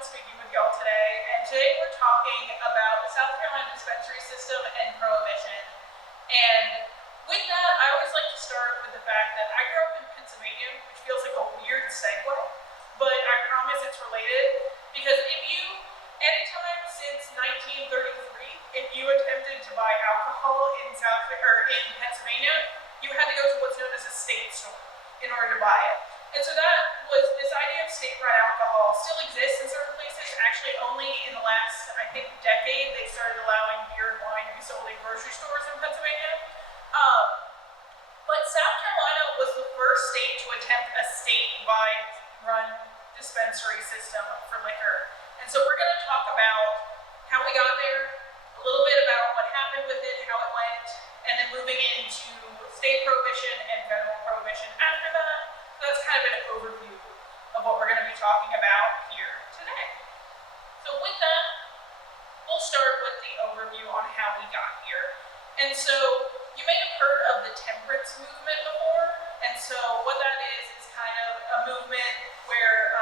speaking with y'all today, and today we're talking about the South Carolina dispensary system and prohibition. And with that, I always like to start with the fact that I grew up in Pennsylvania, which feels like a weird segue, but I promise it's related, because anytime since 1933, if you attempted to buy alcohol in Pennsylvania, you had to go to what's known as a state store in order to buy it. And so this idea of state-run alcohol still exists in certain places. Actually, only in the last, I think, decade, they started allowing beer and wine to be sold in grocery stores in Pennsylvania. But South Carolina was the first state to attempt a statewide run dispensary system for liquor. And so we're going to talk about how we got there, a little bit about what happened with it, how it went, and then moving into state prohibition and federal prohibition after that. So that's kind of an overview of what we're going to be talking about here today. So with that, we'll start with the overview on how we got here. And so you may have heard of the temperance movement before. And so what that is kind of a movement where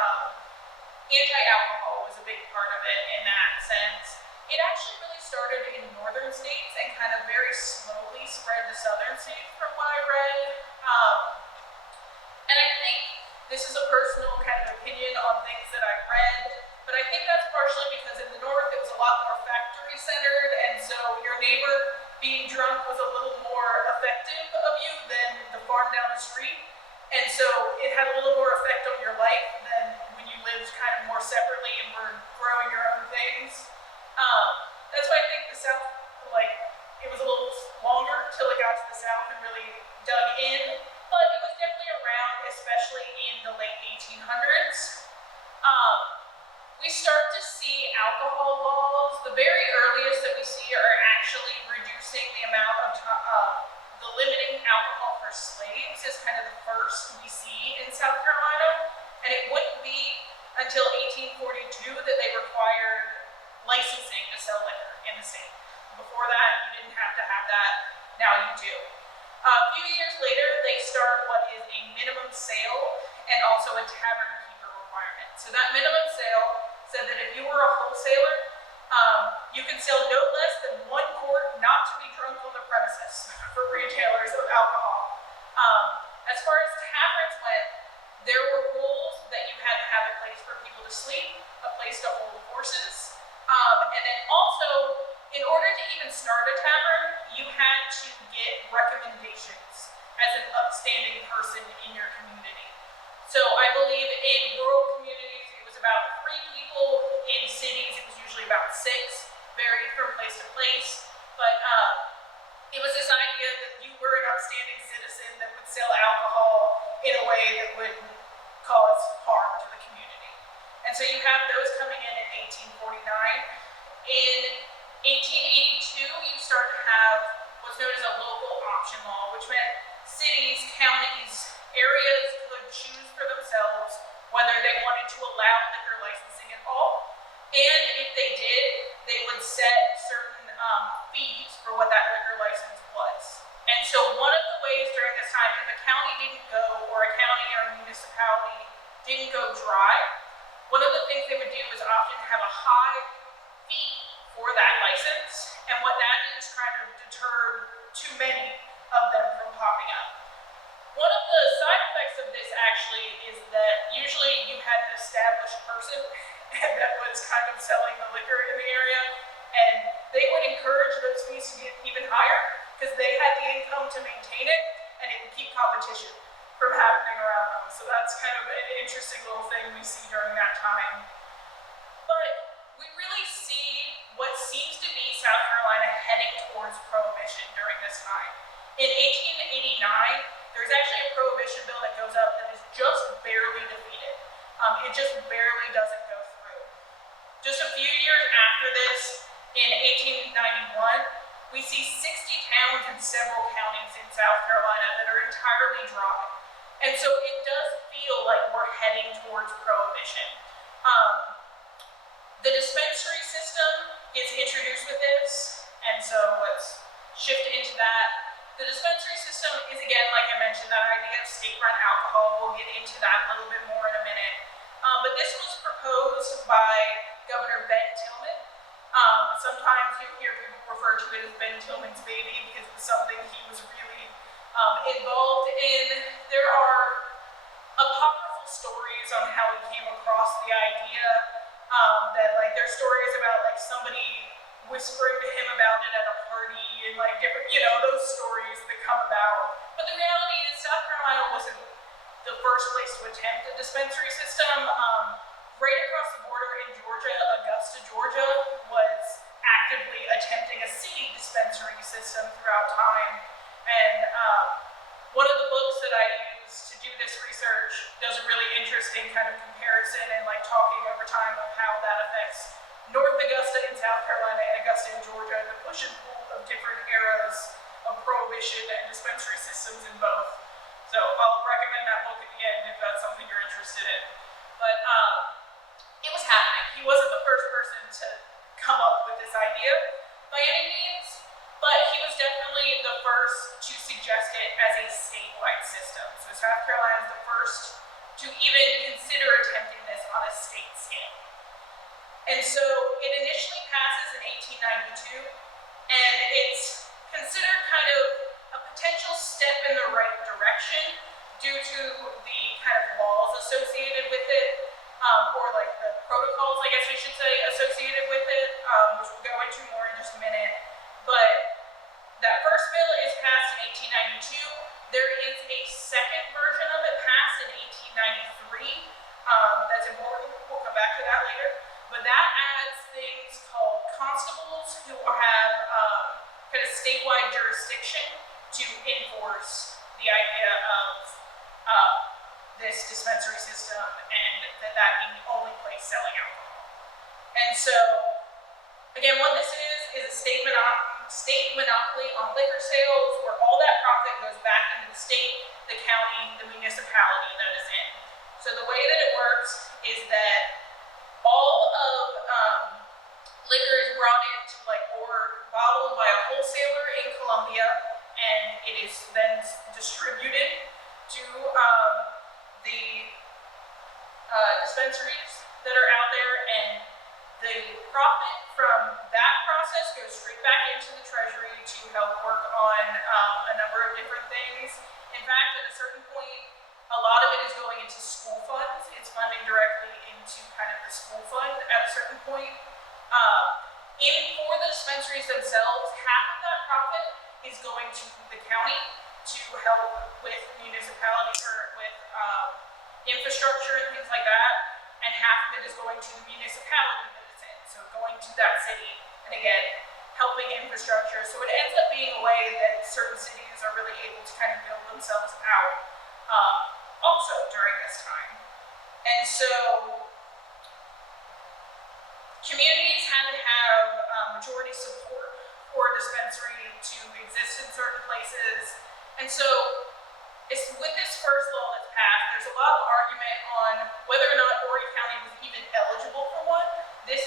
anti-alcohol was a big part of it in that sense. It actually really started in northern states and kind of very slowly spread to southern states from what I read. And I think this is a personal kind of opinion on things that I've read, but I think that's partially because in the north it was a lot more factory centered, and so your neighbor being drunk was a little more effective of you than the farm down the street. And so it had a little more effect on your life than when you lived kind of more separately and were growing your own things. That's why I think the South, it was a little longer till it got to the South and really dug in, but it was definitely around, especially in the late 1800s. We start to see alcohol laws. The very earliest that we see are actually reducing the amount of the limiting alcohol for slaves is kind of the first we see in South Carolina, and it wouldn't be until 1842 that they required licensing to sell liquor in the state. Before that, you didn't have to have that. Now you do. A few years later, they start what is a minimum sale and also a tavern keeper requirement. So that minimum sale said that if you were a wholesaler, you could sell no less than 1 quart not to be drunk on the premises for retailers of alcohol. As far as taverns went, there were rules that you had to have a place for people to sleep, a place to hold horses, and then also, in order to even start a tavern, you had to get recommendations as an upstanding person in your community. So I believe in rural communities, it was about 3 people. In cities, it was usually about 6, varied from place to place. But it was this idea that you were an upstanding citizen that would sell alcohol in a way that wouldn't cause harm to the community. And so you have those coming in 1849. In 1882, you start to have what's known as a local option law, which meant cities, counties, areas could choose for themselves whether they wanted to allow liquor licensing at all. And if they did, they would set certain fees for what that liquor license was. And so one of the ways during this time, if a county didn't go, or a county or a municipality didn't go dry, one of the things they would do is often have a high fee for that license, and what that did is kind of deterred too many of them from popping up. One of the side effects of this actually is that usually you had an established person that was kind of selling the liquor in the area, and they would encourage those fees to get even higher because they had the income to maintain it, and it would keep competition from happening around them. So that's kind of an interesting little thing we see during that time. But we really see what seems to be South Carolina heading towards prohibition during this time. In 1889, there's actually a prohibition bill that goes up that is just barely defeated. It just barely doesn't go through. Just a few years after this, in 1891, we see 60 towns and several counties in South Carolina that are entirely dry. And so it does feel like we're heading towards prohibition. The dispensary system is introduced with this, and so let's shift into that. The dispensary system is, again, like I mentioned, that idea of state-run alcohol. We'll get into that a little bit more in a minute. But this was proposed by sometimes you hear people refer to it as Ben Tillman's baby because it was something he was really involved in. There are apocryphal stories on how he came across the idea, that like there's stories about like somebody whispering to him about it at a party and like different, those stories that come about. But the reality is South Carolina wasn't the first place to attempt a dispensary system. Right across the border in Georgia, Augusta, Georgia, was actively attempting a city dispensary system throughout time. And one of the books that I used to do this research does a really interesting kind of comparison and like talking over time of how that affects North Augusta in South Carolina and Augusta in Georgia, and the push and pull of different eras of prohibition and dispensary systems in both. So I'll recommend that book at the end if that's something you're interested in. But it was happening. He wasn't the first person to come up with this idea by any means, but he was definitely the first to suggest it as a statewide system. So South Carolina is the first to even consider attempting this on a state scale. And so it initially passes in 1892, and it's considered kind of a potential step in the right direction due to the kind of laws associated with it, or like the protocols, I guess we should say, associated with it, which we'll go into more in just a minute. But that first bill is passed in 1892. There is a second version of it passed in 1893. That's important. We'll come back to that later. But that adds things called constables who have kind of statewide jurisdiction to enforce the idea of this dispensary system, and that being the only place selling alcohol. And so, again, what this is a state monopoly on liquor sales, where all that profit goes back into the state, the county, the municipality that is in. So the way that it works is that all of liquor is brought into or bottled by a wholesaler in Columbia, and it is then distributed to the dispensaries that are out there, and the profit from that process goes straight back into the treasury to help work on a number of different things. In fact, at a certain point, a lot of it is going into school funds. It's funding directly into kind of the school fund at a certain point. For the dispensaries themselves, half of that profit is going to the county to help with municipalities or with infrastructure and things like that, and half of it is going to the municipality that it's in, so going to that city, and again, helping infrastructure. So it ends up being a way that certain cities are really able to kind of build themselves out also during this time. And so communities had to have majority support for a dispensary to exist in certain places. And so it's with this first law that's passed, there's a lot of argument on whether or not Horry County was even eligible for one. There's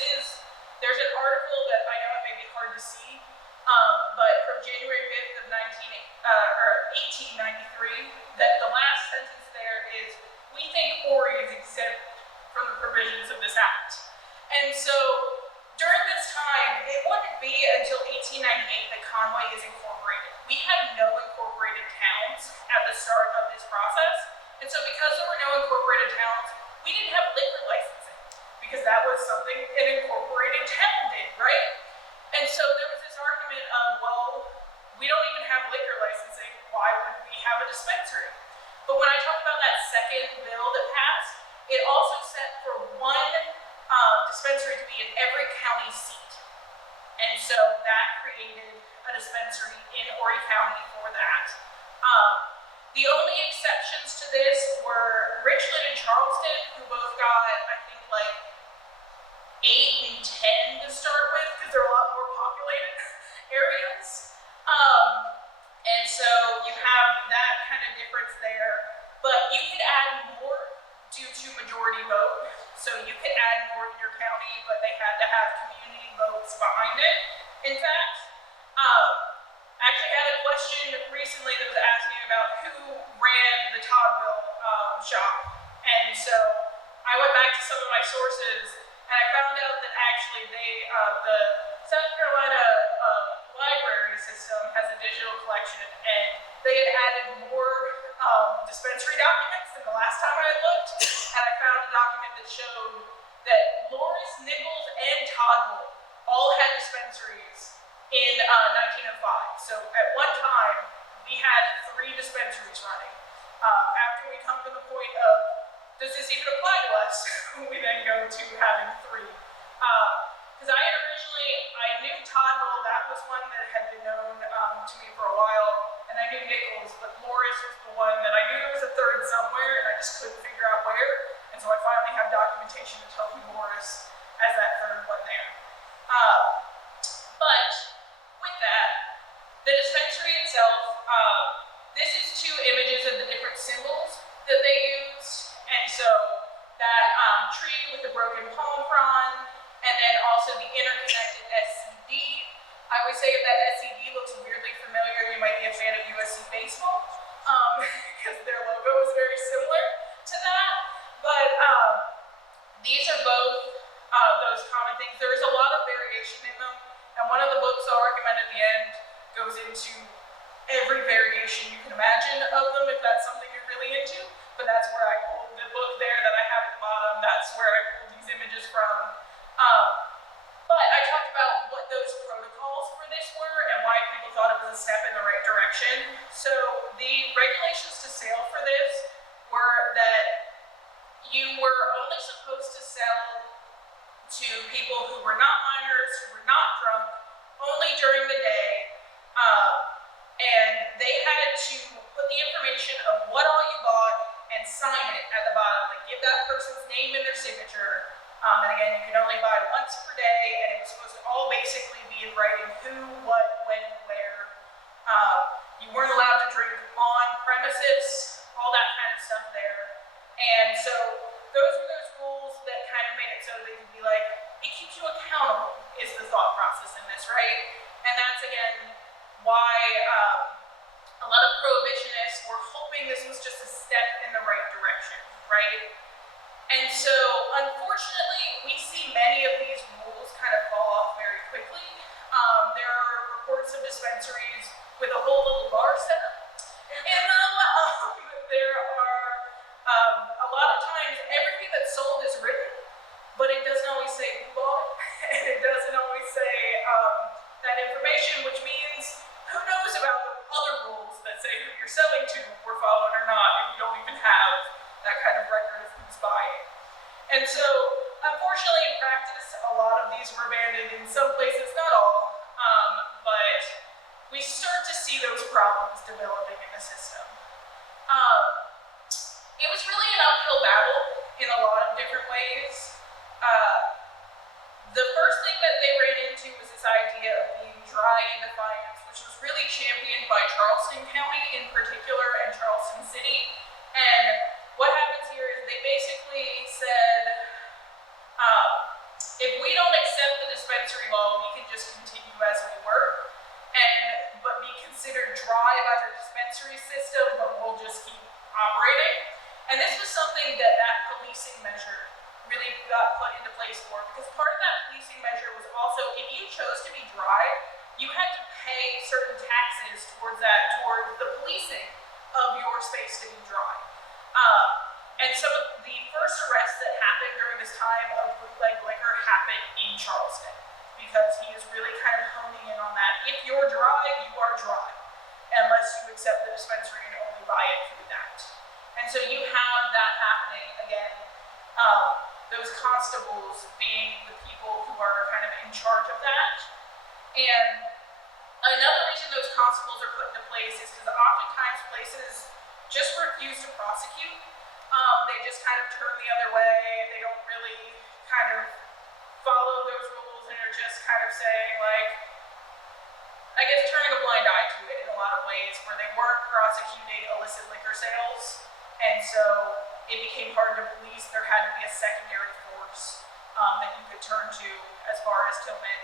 an article that I know it may be hard to see, but from January 5th of 1893, that the last sentence there is, "We think Horry is exempt from the provisions of this act." And so during this time, it wouldn't be until 1898 that Conway is incorporated. We had no incorporated towns at the start of this process. And so because there were no incorporated towns, we didn't have liquor licensing, because that was something an incorporated town did, right? And so there was this argument of, well, we don't even have liquor licensing, why would we have a dispensary? But when I talk about that second bill that passed, it also set for one dispensary to be in every county seat. And so that created a dispensary in Horry County for that. The only exceptions to this were Richland and Charleston, who both got, I think, 8 and 10 to start with, because they're a lot more populated areas. And so you have that kind of difference there. But you could add more due to majority vote. So you could add more in your county, but they had to have community votes behind it. In fact, I actually had a question recently that was asking about who ran the Toddville shop. And so I went back to some of my sources, and I found out that actually the South Carolina time I looked, and I found a document that showed that Morris, Nichols, and Todville all had dispensaries in 1905. So at one time, we had 3 dispensaries running. After we come to the point of, does this even apply to us? We then go to having 3. Because I knew Todville, that was one that had been known to me for a while, and I knew Nichols, but Morris was the one that I knew there was a 3rd somewhere, and I just couldn't figure out where, and so I finally have documentation to tell me Morris as that 3rd one there. But with that, the dispensary itself, this is 2 images of the different symbols that they used, and so that tree with the broken palm frond, and then also the interconnected SCD. I would say if that SCD looks weirdly familiar, you might be a fan of USC baseball, because their logo is very similar to that. But these are both those common things. There's a lot of variation in them, and one of the books I'll recommend at the end goes into every variation you can imagine of them, if that's something you're really into. But that's where I pulled the book there that I have at the bottom. That's where I pulled these images from. But I talked about what those protocols for this were and why people thought it was a step in the right direction. So the regulations to sale for this were that you were only supposed to sell to people who were not minors, who were not drunk, only during the day, and they had to put the information of what all you bought and sign it at the bottom, like give that person's name and their signature. And again, you could only buy once per day, and it was supposed to all basically be in writing who, what, when, where. You weren't allowed to drink on premises, all that kind of stuff there. And so those were those rules that kind of made it so they could be like, it keeps you accountable, is the thought process in this, right? And that's, again, why a lot of prohibitionists were hoping this was just a step in the right direction, right? And so, unfortunately, we see many of these rules kind of fall off very quickly. There are reports of dispensaries with a whole little bar setup in them. There are a lot of times everything that's sold is written, but it doesn't always say who bought it, and it doesn't always say that information, which means who knows about the other rules that say who you're selling to were followed or not if you don't even have that kind of record of who's buying. And so, unfortunately, in practice, a lot of these were abandoned in some places, not all, but we start to see those problems developing in the system. It was really an uphill battle in a lot of different ways. The first thing that they ran into was this idea of being dry in defiance, which was really championed by Charleston County in particular and Charleston City. And what happens here is they basically said, if we don't accept the dispensary law, we can just continue as we were, but be considered dry by the dispensary system, but we'll just keep operating. And this was something that policing measure really got put into place for, because part of that policing measure was also, if you chose to be dry, you had to pay certain taxes towards the policing of your space to be dry. And some of the first arrests that happened during this time of bootleg liquor happened in Charleston, because he is really kind of honing in on that. If you're dry, you are dry, unless you accept the dispensary and only buy it through that. And so you have that happening again, those constables being the people who are kind of in charge of that. And another reason those constables are put into place is because oftentimes places just refuse to prosecute. They just kind of turn the other way. They don't really kind of follow those rules, and are just kind of saying, like, I guess turning a blind eye to it in a lot of ways, where they weren't prosecuting illicit liquor sales, and so it became hard to police. There had to be a secondary force that you could turn to as far as Tillman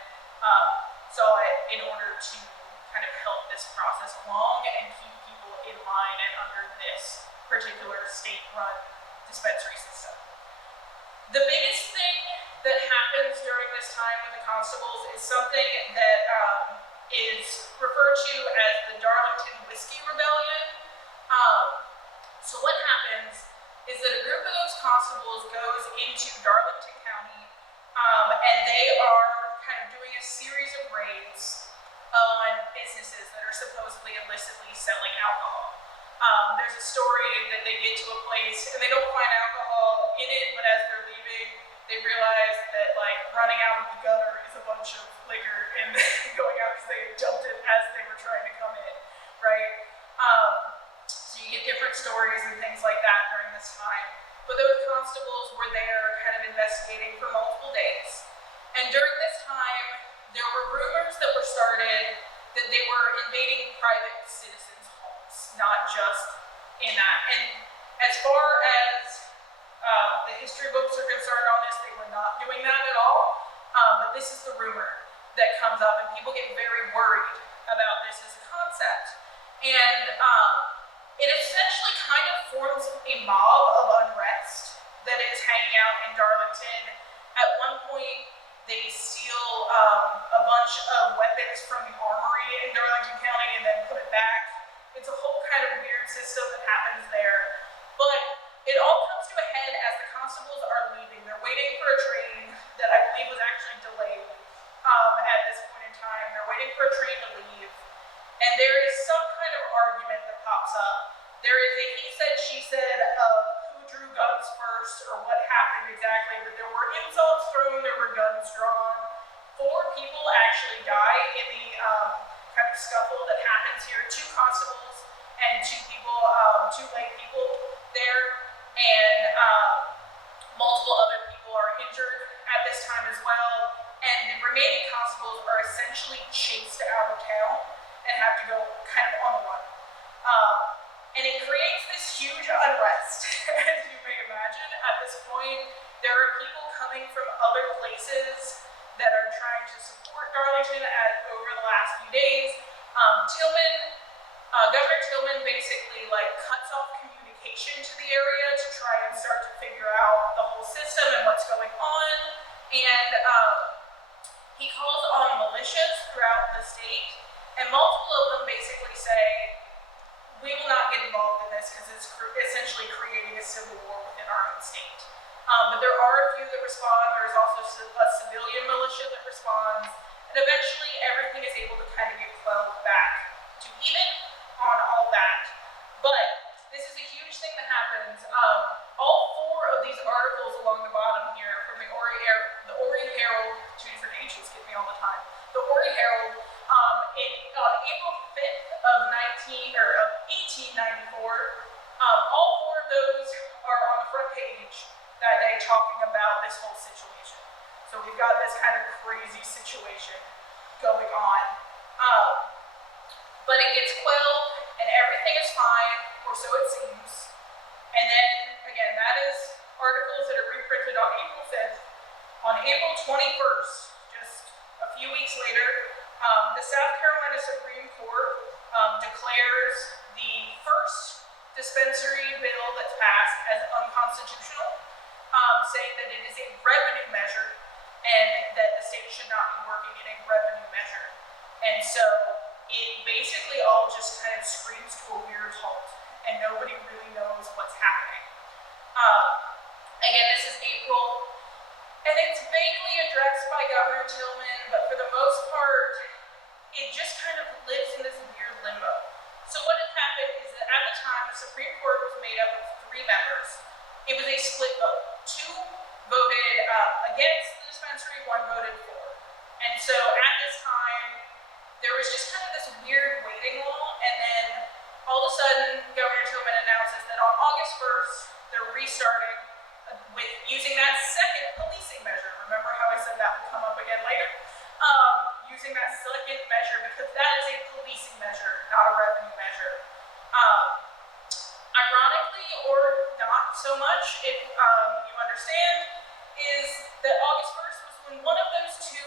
saw it, in order to kind of help this process along and keep people in line and under this particular state-run dispensary system. The biggest thing that happens during this time with the constables is something that is referred to as the Darlington Whiskey Rebellion. So what happens is that a group of those constables goes into Darlington County, and they are kind of doing a series of raids on businesses that are supposedly illicitly selling alcohol. There's a story that they get to a place and they don't find alcohol in it, but as they're leaving, they realize that like running out of the gutter is a bunch of liquor and going out because they had dumped it as they were trying to come in, right? So you get different stories and things like that during this time. But those constables were there kind of investigating for multiple days. And during this time, there were rumors that were started that they were invading private citizens' homes, not just in that. And as far as the history books are concerned on this, they were not doing that at all. But this is the rumor that comes up, and people get very worried about this as a concept. And it essentially kind of forms a mob of unrest that is hanging out in Darlington. At one point, they steal a bunch of weapons from the armory in Darlington County and then put it back. It's a whole kind of weird system that happens there. But it all comes to a head as the constables are leaving. They're waiting for a train that I believe was actually delayed at this point in time. They're waiting for a train to leave. And there is some kind of argument that pops up. There is a he said, she said of who drew guns first or what happened exactly, but there were insults thrown, there were guns drawn. 4 people actually die in the kind of scuffle that happens here. 2 constables and 2 people, 2 lay people there, and multiple other people are injured at this time as well. And the remaining constables are essentially chased out of town and have to go kind of on the run. And it creates this huge unrest, as you may imagine. At this point, there are people coming from other places that are trying to support Darlington over the last few days. Governor Tillman basically cuts off communication to the area to try and start to figure out the whole system and what's going on. And he calls on militias throughout the state, and multiple of them basically say, we will not get involved in this because it's essentially creating a civil war within our own state. But there are a few that respond. There's also a civilian militia that responds. And eventually everything is able to kind of get quelled back to even on all that. But this is a huge thing that happens. All 4 of these articles along the bottom here from the Horry Herald, 2 different H's get me all the time. The Horry Herald, on April 5th of 1894, all 4 of those are on the front page that day talking about this whole situation. So we've got this kind of crazy situation going on. But it gets quelled and everything is fine, or so it seems. And then, again, that is articles that are reprinted on April 5th. On April 21st, just a few weeks later, the South Carolina Supreme Court declares the first dispensary bill that's passed as unconstitutional, saying that it is a revenue measure and that the state should not be working in a revenue measure. And so it basically all just kind of screams to a weird halt, and nobody really knows what's happening. Again, this is April, and it's vaguely addressed by Governor Tillman, but for the most part, it just kind of lives in this weird limbo. So what had happened is that at the time, the Supreme Court was made up of 3 members. It was a split vote. 2 voted against the dispensary, 1 voted for. And so at this time, there was just kind of this weird waiting lull, and then all of a sudden, Governor Tillman announces that on August 1st, they're restarting with using that second policing measure. Remember how I said that would come up again later? Using that second measure because that is a policing measure, not a revenue measure. Ironically, or not so much, if you understand, is that August 1st was when one of those 2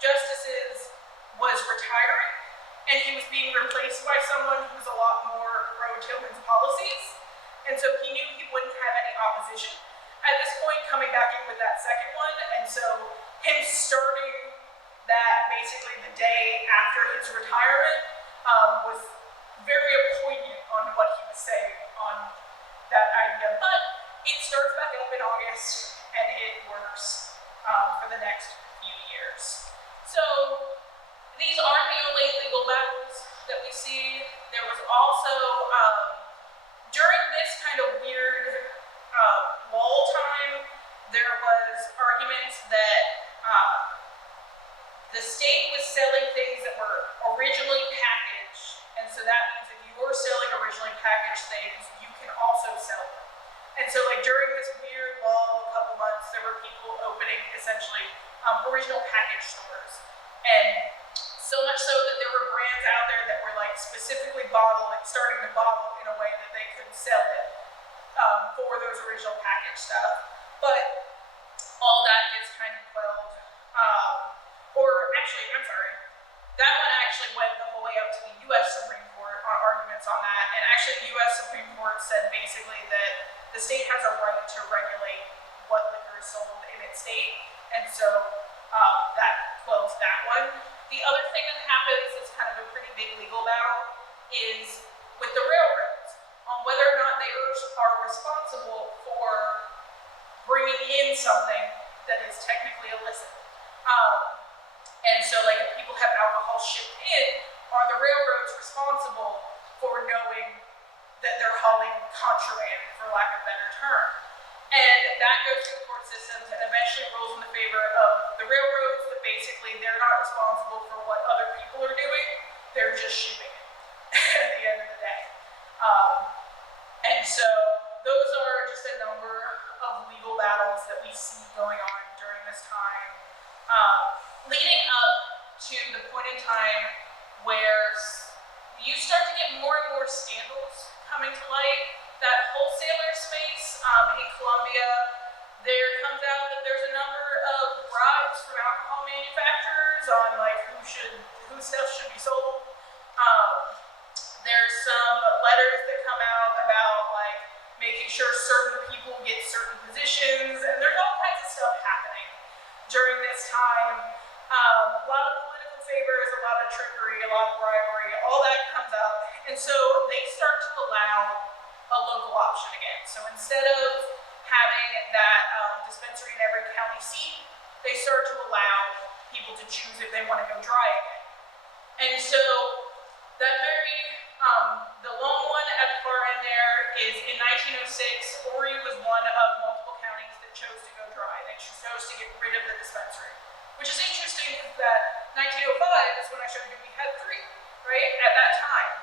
justices was retiring, and he was being replaced by someone who was a lot more pro-Tillman's policies, and so he knew he wouldn't have any opposition at this point coming back in with that second one, and so him starting that basically the day after his retirement was very poignant on what he was saying on that idea. But in August, and it works for the next few years. So these aren't the only legal battles that we see. There was also, during this kind of weird lull time, there was arguments that the state was selling things that were originally packaged, and so that means if you were selling originally packaged things, you can also sell them. And so like during this weird lull, a couple months, there were people opening essentially original package stores. And so much so that there were brands out there that were like specifically starting to bottle in a way that they could sell it for those original package stuff. But all that gets kind of quelled. That one actually went the whole way up to the U.S. Supreme Court on arguments on that. And actually the U.S. Supreme Court said basically that the state has a right to regulate what liquor is sold in its state. And so that quells that one. The other thing that happens, it's kind of a pretty big legal battle, is with the railroads on whether or not they are responsible for bringing in something that is technically illicit. And so like if people have alcohol shipped in, are the railroads responsible for knowing that they're hauling contraband, for lack of a better term? And that goes through the court systems and eventually rules in the favor of the railroads, that basically they're not responsible for what other people are doing, they're just shipping it at the end of the day. And so those are just a number of legal battles that we see going on during this time. Leading up to the point in time where you start to get more and more scandals coming to light. That wholesaler space in Columbia, there comes out that there's a number of bribes from alcohol manufacturers on like who stuff should be sold. There's some letters that come out about like making sure certain people get certain positions, and there's all kinds of stuff happening during this time. A lot of political favors, a lot of trickery, a lot of bribery, all that comes out. And so they start to allow a local option again. So instead of having that dispensary in every county seat, they start to allow people to choose if they want to go dry again. And so that the long one at the far end there is in 1906, Horry was one of multiple counties that chose to go dry. They chose to get rid of the dispensary. Which is interesting because that 1905 is when I showed you we had 3, right, at that time.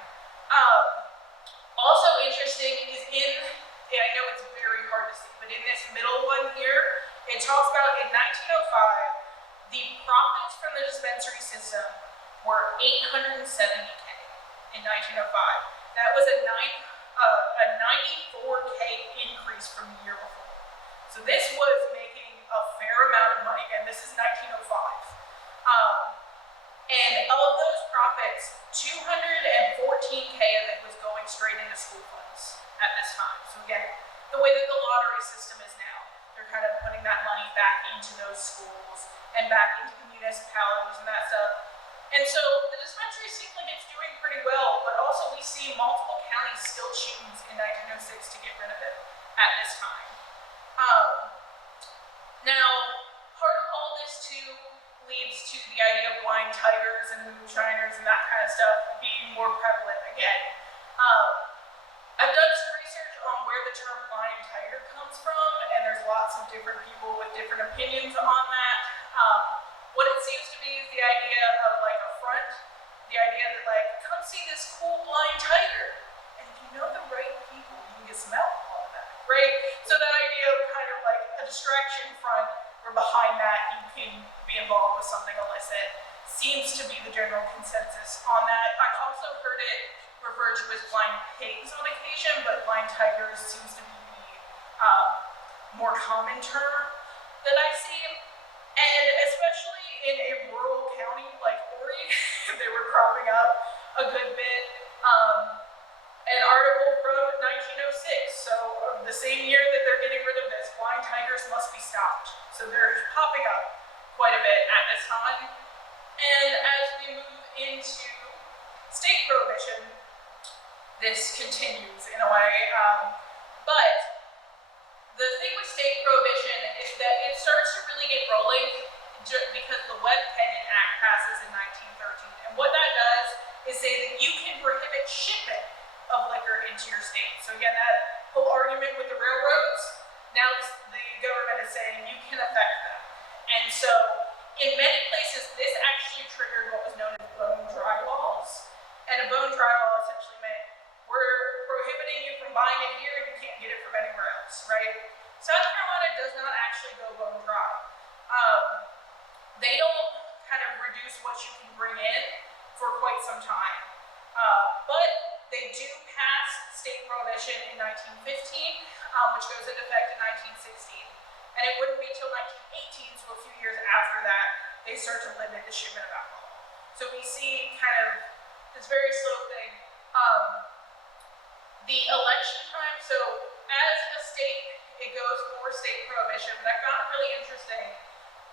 Also interesting is and I know it's very hard to see, but in this middle one here, it talks about in 1905, the profits from the dispensary system were $870K in 1905. That was a 94K increase from the year before. So this was making a fair amount of money, and this is 1905. And of those profits, 214K of it was going straight into school funds at this time. So again, the way that the lottery system is now, they're kind of putting that money back into those schools and back into the municipalities and that stuff. And so the dispensary seems like it's doing pretty well, but also we see multiple counties still choose in 1906 to get rid of it at this time. Now, part of all this too leads to the idea of blind tigers and moonshiners and that kind of stuff being more prevalent again. I've done some research on where the term blind tiger comes from, and there's lots of different people with different opinions on that. What it seems to be is the idea of like a front, the idea that like, come see this cool blind tiger, and if you know the right people, you can get some alcohol of that, right? So that idea of kind of like a distraction front, where behind that you can be involved with something illicit, seems to be the general consensus on that. I've also heard it referred to as blind pigs on occasion, but blind tigers seems to be the more common term that I see. And especially in a rural county like Horry, they were cropping up a good bit. An article from 1906, so the same year that they're getting rid of this, blind tigers must be stopped. So they're popping up quite a bit at this time. And as we move into state prohibition, this continues in a way. But the thing with state starts to really get rolling because the Webb Pennon Act passes in 1913. And what that does is say that you can prohibit shipment of liquor into your state. So again, that whole argument with the railroads, now the government is saying you can affect them. And so in many places, this actually triggered what was known as bone dry laws. And a bone dry law essentially meant we're prohibiting you from buying it here and you can't get it from anywhere else, right? South Carolina does not actually go bone dry. They don't kind of reduce what you can bring in for quite some time. But they do pass state prohibition in 1915, which goes into effect in 1916. And it wouldn't be until 1918, so a few years after that, they start to limit the shipment of alcohol. So we see kind of this very slow thing. The election time, so as a state, it goes for state prohibition, but I found it really interesting.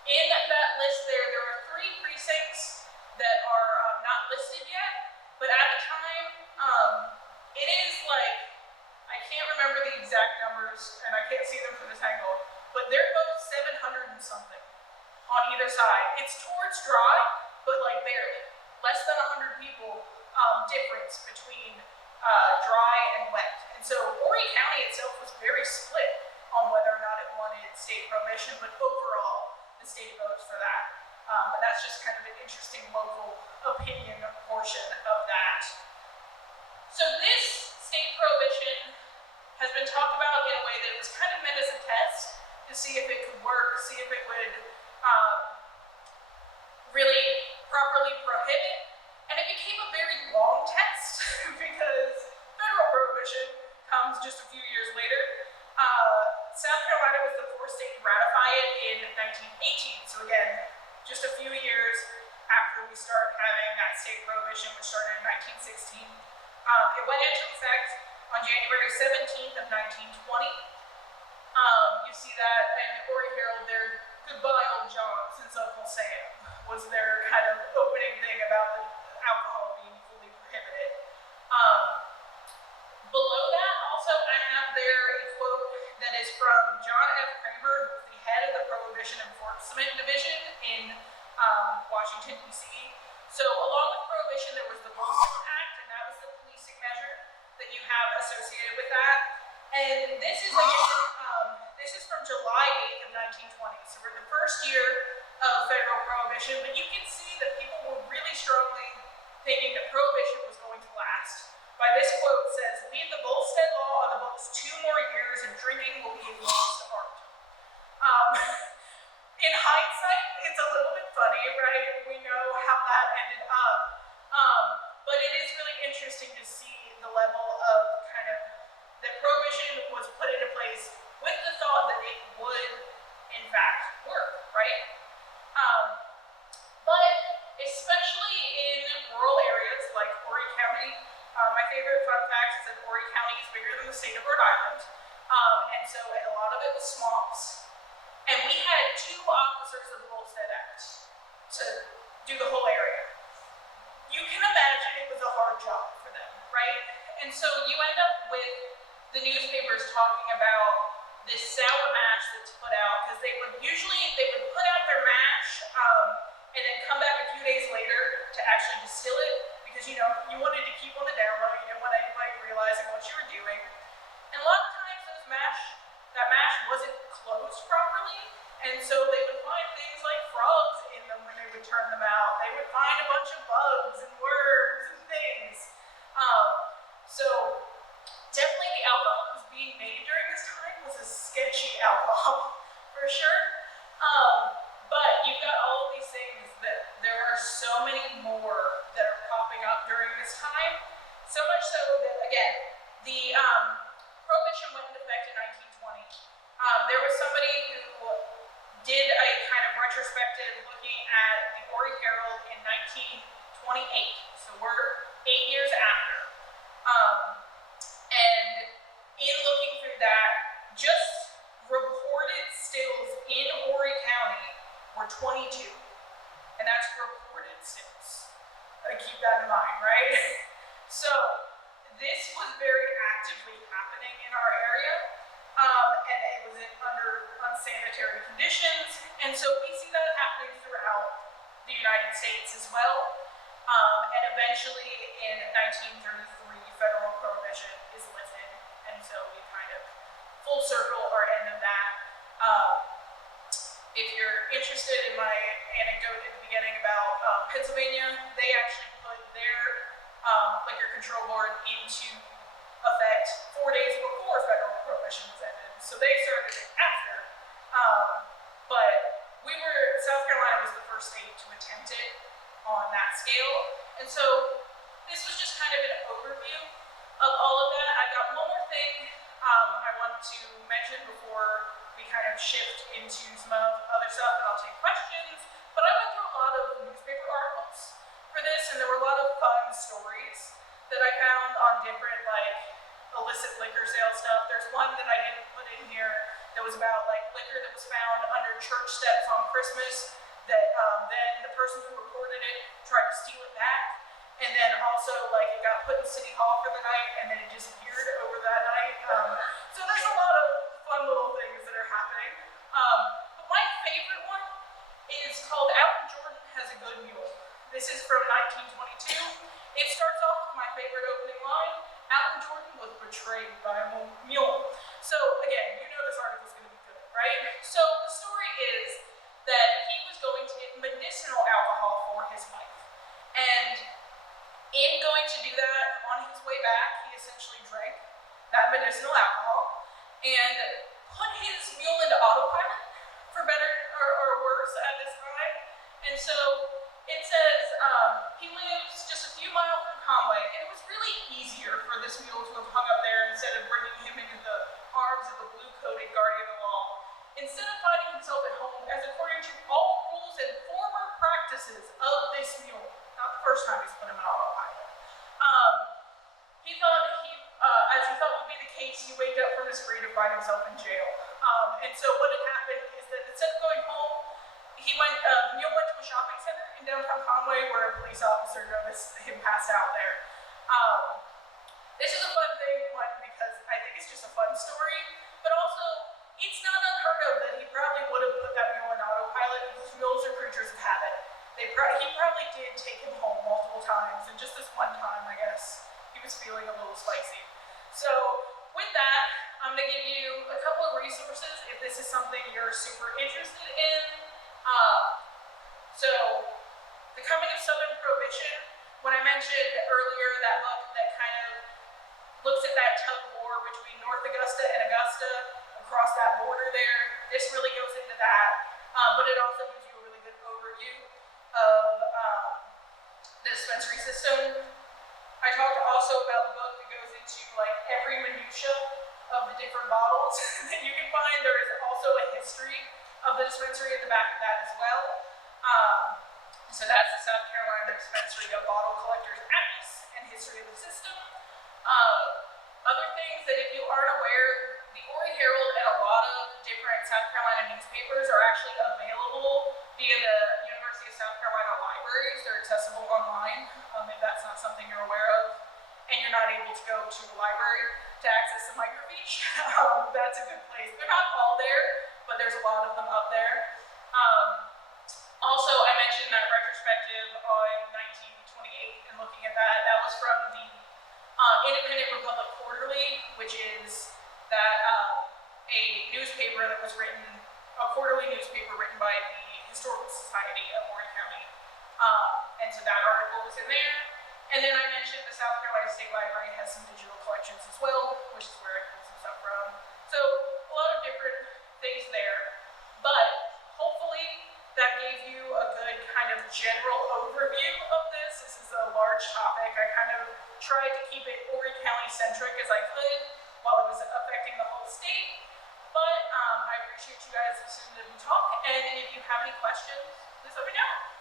In that list there are 3 precincts that are not listed yet, but at the time, it is like, I can't remember the exact numbers, and I can't see them from this angle, but they're both 700 and something on either side. It's towards dry, but like barely. Less than 100 people difference between dry and wet. And so Horry County itself was very split on whether or not it wanted state prohibition, but overall, the state votes for that. But that's just kind of an interesting local opinion portion of that. So this state prohibition has been talked about in a way that was kind of meant as a test to see if it could work, see if it would really properly prohibit. And it became a very long test because federal prohibition comes just a few years later. South Carolina was the 4th state to ratify it in 1918. So again, just a few years after we start having that state prohibition, which started in 1916. It went into effect on January 17th of 1920. You see that in Horry Herald there, "Goodbye Old John, since Uncle Sam," was their kind of opening thing about the alcohol being fully prohibited. Below that, also, I have there a quote that is from John F. Kramer, who's the head of the Prohibition Enforcement Division in Washington, D.C. So along with Prohibition, there was the Bachelor Act, and that was the policing measure that you have associated with that. And this is, again, this is from July 8th of 1920. So we're in the first year of federal prohibition, but you can see that people were really strongly thinking that prohibition was going to last. By this quote says, "Leave the Volstead law on the books 2 more years and drinking will be a lost art." In hindsight, it's a little bit funny, right? We know how that ended up. But it is really interesting to see the level of kind of that prohibition was put into place with the thought that it would, in fact, work, right? But especially in rural areas like Horry County, my favorite fun fact is that Horry County is bigger than the state of Rhode Island, and so a lot of it was swamps. And we had 2 officers of the Volstead Act to do the whole area. You can imagine it was a hard job for them, right? And so you end up with the newspapers talking about this sour mash that's put out, because they would put out their mash and then come back a few days later to actually distill it, because you wanted to keep on the down low, you didn't want anybody realizing what you were doing. And a lot of times that mash wasn't closed properly, and so they would find things like frogs in them when they would turn them out. They would find a bunch of bugs and worms and things. So definitely the alcohol that was being made during this time was a sketchy alcohol, for sure. But you've got all of these things that there are so many more that are popping up during this time. So much so that, again, the prohibition went into effect in 1920. There was somebody who did a kind of retrospective looking at the Horry Herald in 1928. So we're 8 years after. And in looking through that, just reported stills in Horry County were 22. And that's reported stills. Keep that in mind, right? So this was very actively happening in our area. And it was under unsanitary sanitary conditions, and so we see that happening throughout the United States as well. And eventually in 1933, Federal Prohibition is lifted, and so we kind of full circle our end of that. If you're interested in my anecdote at the beginning about Pennsylvania, they actually put their liquor control board into effect 4 days before Federal Prohibition was ended, so they started it after. But South Carolina was the first state to attempt it on that scale, and so this was just kind of an overview of all of that. I've got one more thing I want to mention before we kind of shift into some other stuff, and I'll take questions. But I went through a lot of newspaper articles for this, and there were a lot of fun stories that I found on different illicit liquor sale stuff. There's one that I didn't put in here that was about liquor that was found under church steps on Christmas that then the person who reported it tried to steal it back, and then also it got put in City Hall for the night and then it disappeared over that night. So there's a lot of fun little things that are happening. But my favorite one is called Out in Jordan Has a Good Mule. This is from 1922. It starts off with my favorite opening line: Out in Jordan was betrayed by a mule. So again, you know this article's going to be good, right? So the story is that he was going to get medicinal alcohol for his wife. And in going to do that, on his way back, he essentially drank that medicinal alcohol and put his mule into autopilot, for better or worse at this time. And so it says he lives just a few miles from Conway, and it was really easier for this mule to have hung up there instead of bringing him into the arms of the blue-coated guardian of the law. Instead of finding himself at home, as according to all rules and former practices of this mule, not the first time he's put him in autopilot, he thought as he thought would be the case, he waked up from his spree to find himself in jail. And so what had happened is that instead of going home, the mule went to a shopping center in downtown Conway where a police officer noticed him passed out there. This is a fun thing, one, because I think it's just a fun story, but also it's not unheard of that he probably would have put that mule in autopilot because mules are creatures of habit. He probably did take him home multiple times, and just this one time, I guess, he was feeling a little spicy. So with that, I'm going to give you a couple of resources if this is something you're super interested in. So The Coming of Southern Prohibition, when I mentioned earlier that book that kind of looks at that tug of war between North Augusta and Augusta across that border there, this really goes into that, but it also gives you a really good overview of the dispensary system. I talked also about the book that goes into every minutia of the different bottles that you can find. There is also a history of the dispensary at the back of that as well. So that's the South Carolina Dispensary of Bottle Collectors Atlas and History of the System. Other things that if you aren't aware, the Horry Herald and a lot of different South Carolina newspapers are actually available via the University of South Carolina libraries. They're accessible online if that's not something you're aware of and you're not able to go to the library to access the microfiche. That's a good place. They're not all there, but there's a lot of them up there. Also, I mentioned that retrospective on 1928 and looking at that. That was from the Independent Republic Quarterly, which is that a newspaper that was written, a quarterly newspaper written by the Historical Society of Horry County. And so that article was in there. And then I mentioned the South Carolina State Library has some digital collections as well, which is where I pulled some stuff from. So a lot of different things there. But hopefully that gave you a good kind of general overview of this. This is a large topic. I kind of tried to keep it Horry County centric as I could while it was affecting the whole state. But I appreciate you guys listening to me talk, and if you have any questions, please let me know.